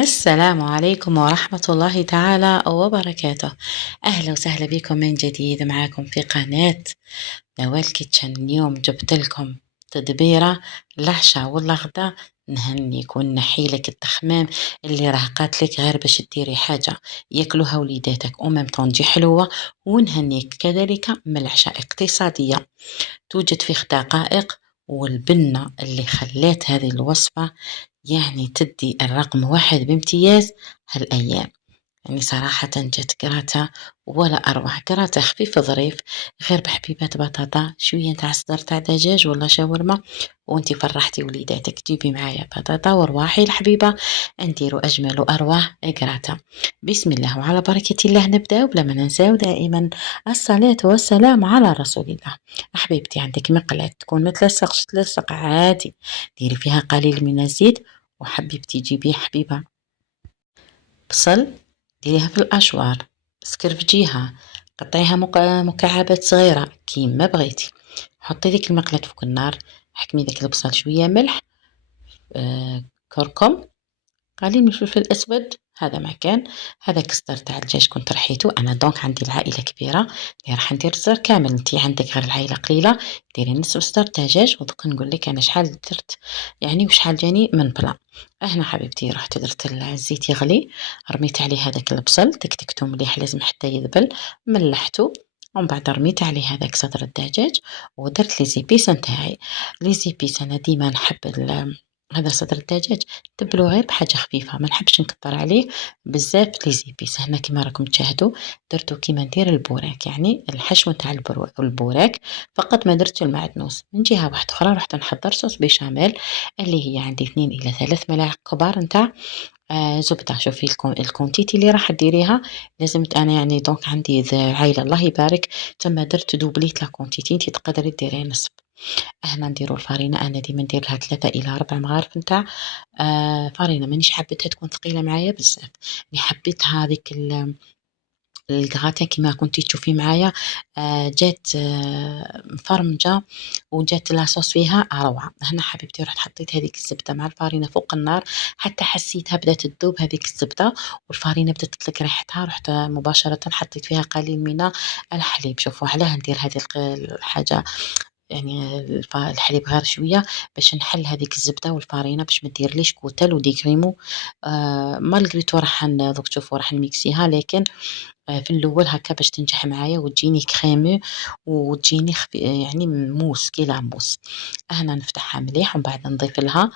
السلام عليكم ورحمة الله تعالى وبركاته. أهلا وسهلا بكم من جديد معاكم في قناة نوال كيتشن. اليوم جبت لكم تدبيرة العشاء ولا غدا نهنيك ونحيلك التخمام اللي راه قاتلك غير باش ديري حاجة ياكلوها وليداتك وممتون تجي حلوة ونهنيك. كذلك من العشاء اقتصادية توجد في دقائق، والبنة اللي خلات هذه الوصفة يعني تدي الرقم 1 بامتياز هالأيام. يعني صراحةً جات كراثة ولا أروع، كراثة خفيف ظريف غير بحبيبات بطاطا، شوية نتاع صدر تاع دجاج ولا شاورما وانتي فرحتي وليداتك. جيبي معايا بطاطا ورواحي الحبيبة نديرو أجمل وأروع كراثة. بسم الله وعلى بركة الله نبداو بلا ما ننساو دائما الصلاة والسلام على رسول الله. حبيبتي عندك مقلاة تكون متلصقش تلصق عادي، ديري فيها قليل من الزيت. وحبيبتي جيبي حبيبة بصل ديريها في الأشوار، سكرفجيها، قطعيها مكعبات صغيرة كيما بغيتي. حطي ديك المقلاة فوق النار، حكمي داك البصل شوية ملح، كركم، قليل من الفلفل الأسود، هذا ما كان. هذاك الصدر تاع الدجاج كنت رحيته أنا، دونك عندي العائلة كبيرة اللي راح ندير الصدر كامل. انتي عندك غير العائلة قليلة ديري نصف صدر دجاج. ودوك نقول لك أنا شحال درت يعني وشحال جاني من بلا. هنا حبيبتي رحت درت الزيت يغلي، رميت عليه هذاك البصل تكتكتو مليح لازم حتى يذبل، ملحته ومن بعد رميت عليه هذاك صدر الدجاج ودرت لي زيبيس نتاعي. لي زيبيس أنا ديما نحب هذا صدر الدجاج تبلو غير بحاجة خفيفة، ما نحبش نكتر عليه بزاف لي زيبيس. هنا كيما راكم تشاهدوا درتو كيما ندير البوراك، يعني الحشو نتاع البوراك فقط، ما درتش المعدنوس. من جهة واحدة أخرى رحت نحضر صوص بيشاميل اللي هي عندي 2 إلى 3 ملاعق كبار نتاع زبدة. شوفي الكونتيتي اللي راح ديريها لازم أنا يعني دونك عندي عايلة الله يبارك، تما درت دوبليت لا كونتيتي، انتي تقدري ديري نصف. هنا نديرو الفرينة، أنا ديما ندير لها 3 إلى 4 مغارف نتاع فرينة، مانيش حبيتها تكون ثقيلة معايا بزاف، يعني حبيتها هذيك الكغاتان كيما كنتي تشوفي معايا جات مفرمجة وجات لاصوص فيها روعة. هنا حبيبتي رحت حطيت هذيك الزبدة مع الفرينة فوق النار حتى حسيتها بدات تذوب هذيك الزبدة والفرينة بدات تطلق ريحتها. رحت مباشرة حطيت فيها قليل من الحليب. شوفوا علاه ندير هذه الحاجة، يعني الحليب غير شوية باش نحل هذيك الزبدة والفرينة باش ما ديرليش كوتل وديكريمو. مالغريتو راح دوك تشوفوا راح نميكسيها، لكن في الأول هكا باش تنجح معايا وتجيني كريمو وتجيني يعني موس كي موس. هنا نفتحها مليح ومن بعد نضيف لها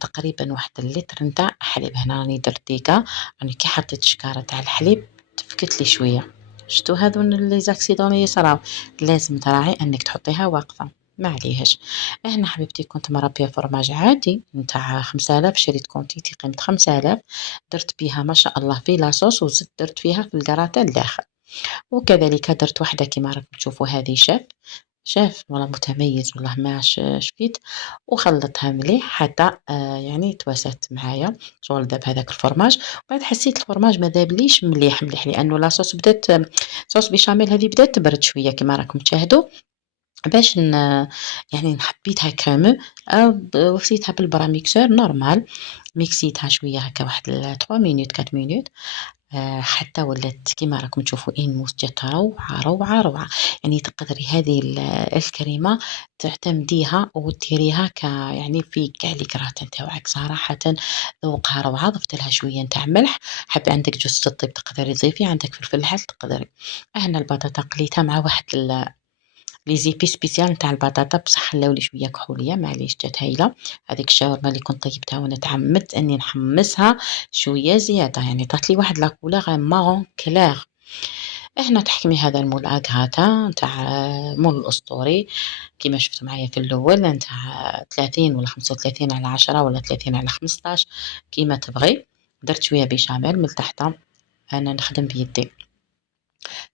تقريبا 1 لتر نتاع حليب. هنا راني درت ديكا، راني كي حطيت شكارة تاع الحليب تفكت لي شوية. شتو هذو لي زاكسيدون اللي يصراو لازم تراعي انك تحطيها واقفة معليهش. هنا حبيبتي كنت مربية فرماج عادي نتاع 5000، شريت كونتيتي قيمة 5000، درت بيها ما شاء الله في لاصوص وزدت درت فيها في الكراتان الداخل. وكذلك درت وحدة كيما راكم تشوفوا هذه شاف والله متميز والله ما شفيت، وخلطتها مليح حتى يعني تواسات معايا شغل ذاب هذاك الفرماج. بعد حسيت الفرماج ما ذابليش مليح لانه لاصوص بدات صوص بيشاميل هذه بدات تبرد شويه كيما راكم تشاهدوا. باش يعني حبيتها كريمو وفيتها بالبراميكسور نورمال، ميكسيتها شويه هكا واحد 3 مينوت 4 مينوت حتى ولات كيما راكم تشوفوا موس جات روعة روعة روعة. يعني تقدري هذه الكريمة تعتمديها وديريها يعني في كاع لي كراتان تاوعك صراحة ذوقها روعة. ضفت لها شوية نتاع ملح، حابة عندك جوز الطيب تقدري تضيفي، عندك فلفل حل تقدري. هنا البطاطا قليتها مع واحد لي زيبي سبيسيال نتاع البطاطا بصح خلاولي شويه كحوليه معليش جات هايله. هذيك الشاورما اللي كنت طيبتها وانا تعمدت اني نحمسها شويه زياده، يعني طات لي واحد لاكولور مارون كلير. هنا تحكمي هذا المول اغاتا نتاع مول الاسطوري كيما شفتوا معايا في الاول نتاع 30 ولا 35 على 10 ولا 30 على 15 كيما تبغي. درت شويه بيشاميل من تحت، انا نخدم بيدي.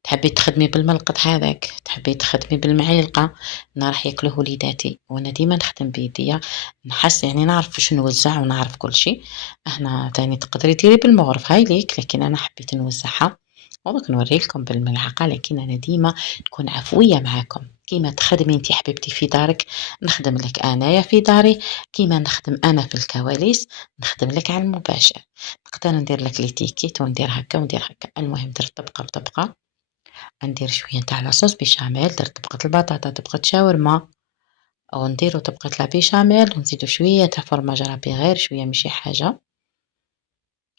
تحبي تخدمي بالملقط هذاك، تحبي تخدمي بالمعلقة، أنا راح ياكلوه وليداتي وأنا ديما نخدم بيديا نحس يعني نعرف واش نوزع ونعرف كل شيء. هنا تاني تقدري ديري بالمغرف هاي ليك، لكن أنا حبيت نوزعها ودوك نوريلكم بالملعقة، لكن أنا ديما نكون عفوية معاكم، كيما تخدمي انتي حبيبتي في دارك نخدم لك أنايا في داري، كيما نخدم أنا في الكواليس نخدم لك على المباشر، نقدر ندير لك لي تيكيت وندير هكا وندير هكا. المهم درت طبقة بطبقة، ندير شوية نتاع لاصوص بيشاميل، درت طبقة البطاطا، طبقة شاورما، ونديرو طبقة لا بيشاميل، ونزيدو شوية تاع فرماج رابي غير شوية ماشي حاجة.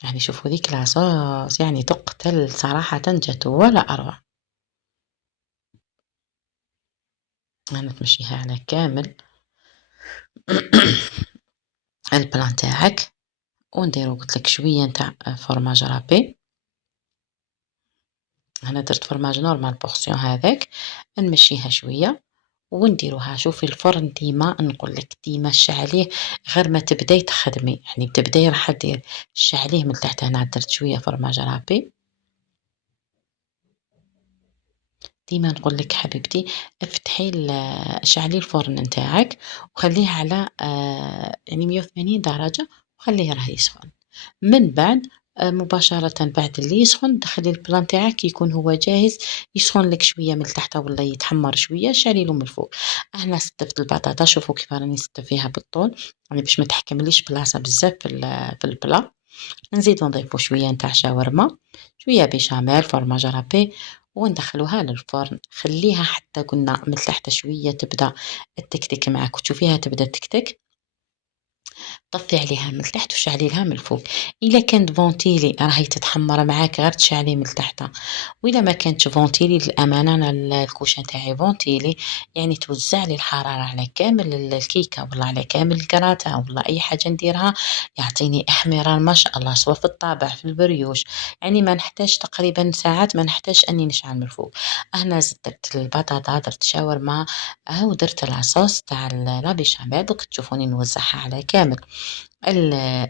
يعني شوفوا ذيك لاصوص يعني تقتل صراحةً، جات ولا أروع. أنا تمشيها على كامل البلان تاعك، ونديرو قلت لك شوية نتاع فرماج رابي. أنا درت فرماج نورمال بورسيون هذاك، نمشيها شوية ونديروها. شوفي الفرن ديما نقول لك ديما شعليه غير ما تبداي تخدمي، يعني تبداي راح دير شعليه من تحت. هنا درت شوية فرماج رابي. ديما نقول لك حبيبتي افتحي شعلي الفرن نتاعك وخليه على يعني 180 درجة، وخليه راه يسخن. من بعد مباشرة بعد اللي يسخن دخلي البلان تاعك يكون هو جاهز، يسخن لك شوية من التحت ولا يتحمر شوية، شعلي له من الفوق. أنا ستفت البطاطا، شوفوا كيف راني ستفيها بالطول، يعني باش ما تحكمليش بلاصة بزاف في البلا. نزيدو نضيفو شوية نتاع شاورما، شوية بيشاميل، فرماج رابي، وندخلوها للفرن. خليها حتى قلنا من تحت شوية تبدا تكتك معاك، وتشوفيها تبدا تكتك، طفي عليها من التحت وشعلي لها من الفوق. الا كانت فونتيلي راهي تتحمر معاك، غير تشعلي من التحت. والا ما كانتش فونتيلي، للامانه انا الكوشه تاعي فونتيلي، يعني توزع لي الحراره على كامل الكيكه ولا على كامل الكراتا ولا اي حاجه نديرها، يعطيني احمرار ما شاء الله، سواء في الطابع في البريوش. يعني ما نحتاج تقريبا ساعات، ما نحتاج اني نشعل من الفوق. انا درت البطاطا، درت شاورما، ودرت العصاص تاع لا بيشاميل. دوك تشوفوني نوزعها على كامل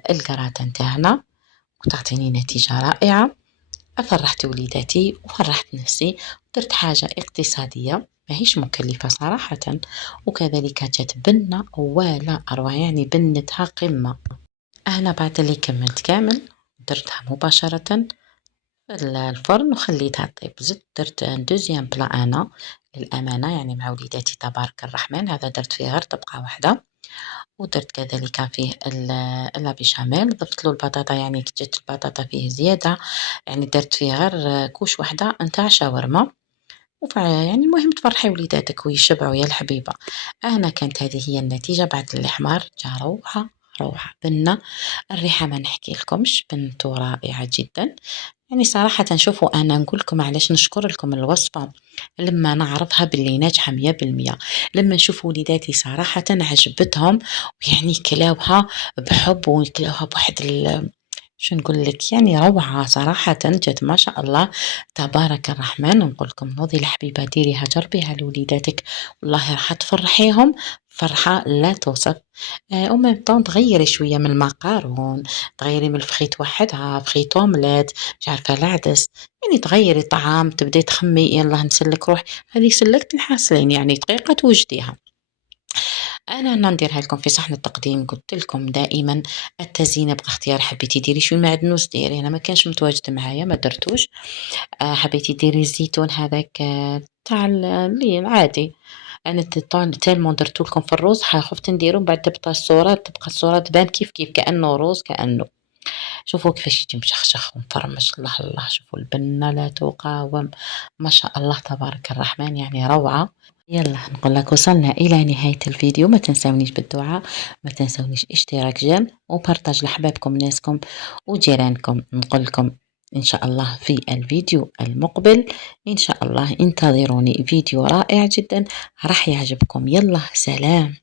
الكراتة نتاعنا، وتعطيني نتيجة رائعة. فرحت وليداتي وفرحت نفسي، ودرت حاجة اقتصادية ماهيش مكلفة صراحة، وكذلك جات بنة ولا أروع، يعني بنتها قمة. أنا بعد اللي كملت كامل درتها مباشرة في الفرن وخليتها طيب. زدت درت دوزيام بلا أنا للأمانة، يعني مع وليداتي تبارك الرحمن. هذا درت فيه غير طبقة واحدة، ودرت كذلك فيه البيشاميل. ضفت له البطاطا، يعني كي جات البطاطا فيه زيادة، يعني درت فيه غير كوش واحدة نتاع شاورما. يعني المهم تفرحي وليداتك ويشبعوا يا الحبيبة. أنا كانت هذه هي النتيجة بعد الحمار، جا روعة روعة بنة. الريحة ما نحكي لكمش، بنته رائعة جدا. يعني صراحةً شوفوا، أنا نقول لكم علاش نشكر لكم الوصفة، لما نعرفها باللي ناجحة 100%، لما نشوف وليداتي صراحةً عجبتهم، ويعني كلاوها بحب وكلاوها بواحد شو نقول لك، يعني روعة صراحةً، جات ما شاء الله تبارك الرحمن. نقول لكم نوضي الحبيبة ديريها جربيها لوليداتك، والله راح تفرحيهم فرحة لا توصف. أو ميم طون تغيري شوية من المقارون، تغيري من الفخيت وحدها، فخيت اومليت، مش عارفة العدس، يعني تغيري الطعام، تبداي تخمي يلاه نسلك روحي، هذه سلكت نحاسلين يعني دقيقة توجديها. أنا نديرها لكم في صحن التقديم. قلت لكم دائما التزيين يبقى اختيار، حبيتي ديري شويه معدنوس ديري، انا ما كانش متواجد معايا ما درتوش. حبيتي ديري الزيتون هذاك تاع اللي العادي. انا تالمون درتو لكم في الروز، خفت نديرو بعد تبقى الصورة تبان كيف كيف كأنه روز كأنه. شوفوا كيفاش يجي مشخشخ ومفرمش، الله الله. شوفوا البنة لا تقاوم، ما شاء الله تبارك الرحمن، يعني روعة. يلا نقول لك وصلنا إلى نهاية الفيديو. ما تنسونيش بالدعاء، ما تنسونيش اشتراك جيم وبارتاج لأحبابكم ناسكم وجيرانكم. نقول لكم إن شاء الله في الفيديو المقبل، إن شاء الله انتظروني، فيديو رائع جدا راح يعجبكم. يلا سلام.